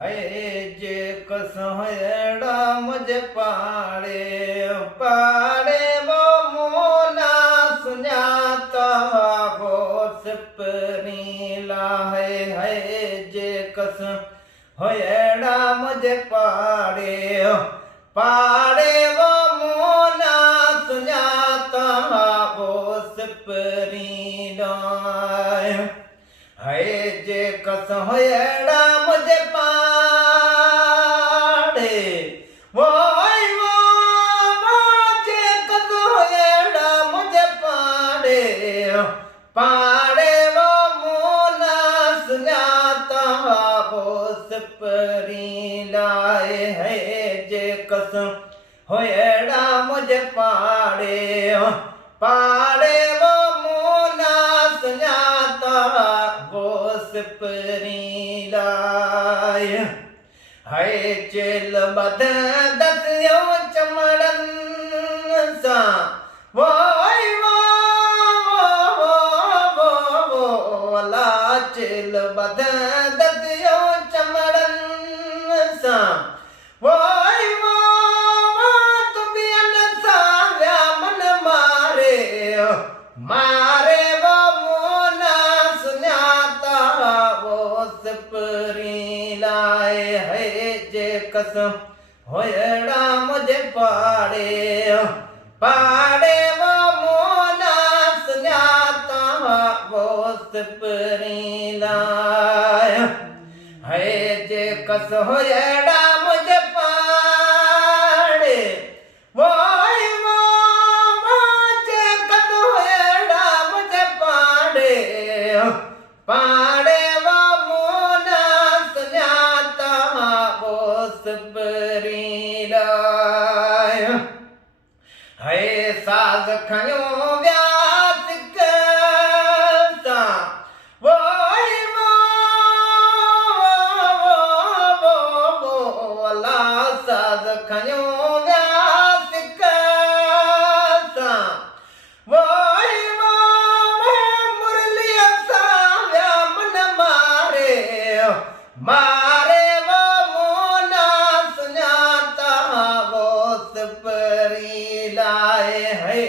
है जे कसहड़ा मुझे पाड़े पाड़े वो मोना सुनाता वो सपनीला है जे कस होड़ा मुझे पाड़े पाड़े वो मोना सुनाता वो सपनीला है जे कस होड़ा मुझे पाड़े वो मोना सुनाता वो सपरी लाए है जे कसम होएड़ा मुझे पाड़े पाड़े वो मोना सुनाता वो सपरी लाए है चेल बद दतियो चमड़न सा वो चेल बद दतियो चमड़न सा वो तुबियन सा व्या मन मारे मारे वो मोना सुनाता वो सपरी लाए है जे कसम होएड़ा मुझे पाड़े पाड़े वो मोना सुनाता वो सपरी लाए है जे कस होएड़ा मुझे पाड़े वो जे कस होएड़ा मुझे पाड़े पाड़े वो मोना सुनाता वो सपरी लाए है साज खयो व्यास खयो व्यास वो मुरली सा व्या मन मारे मारे वो मोना सुनाता वो सपरी लाए है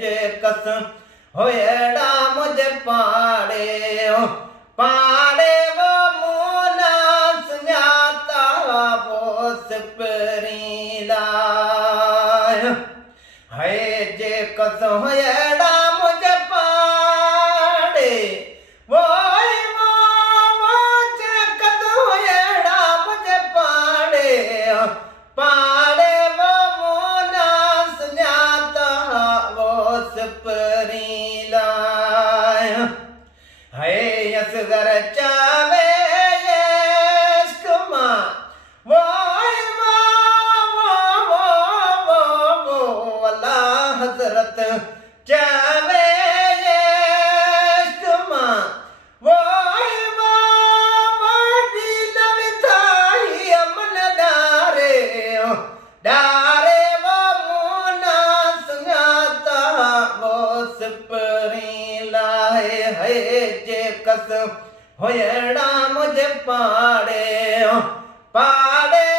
जे कसम होएड़ा मुझे पाड़े पाड़े वो मोना सुनाता वो सपरी लाए है जे कस होएड़ा मुझे पाड़े वो जे कस होएड़ा मुझे पाड़े पाड़े वो मोना सुनाता वो सपरी लाए है असगर चावे हजरत चावे वो मन डारे डारे वो मोना सुनाता वो सपरी लाए है जे कसम होएड़ा मुझे पाड़े पाड़े